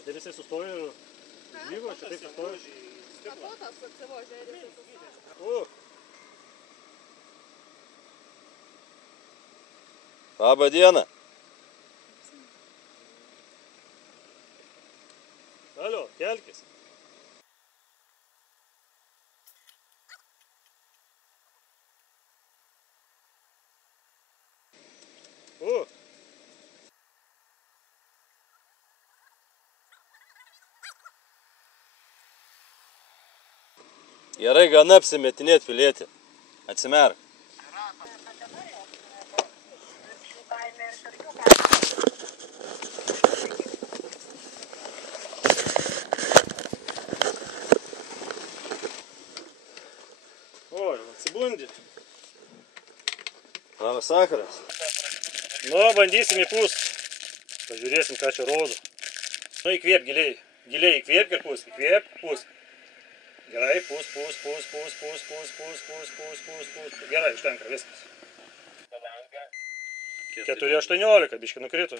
Čia taip jisai sustojo ir žvygo, čia taip sustojo. Katotas atsivožė ir jisai sustojo. O! Labą dieną. Alio, kelkis. O! Gerai, gana apsimetinėt, pilietį. Atsimerk. O, atsibundi. Labas vakaras. Nu, bandysim įpūst. Pažiūrėsim, ką čia rodo. Nu, įkvėp giliai. Giliai įkvėp ir pūsk. Įkvėp, pūsk. Gerai, pūsk. Gerai, užtenka, viskas. 4,18, biškį nukrito.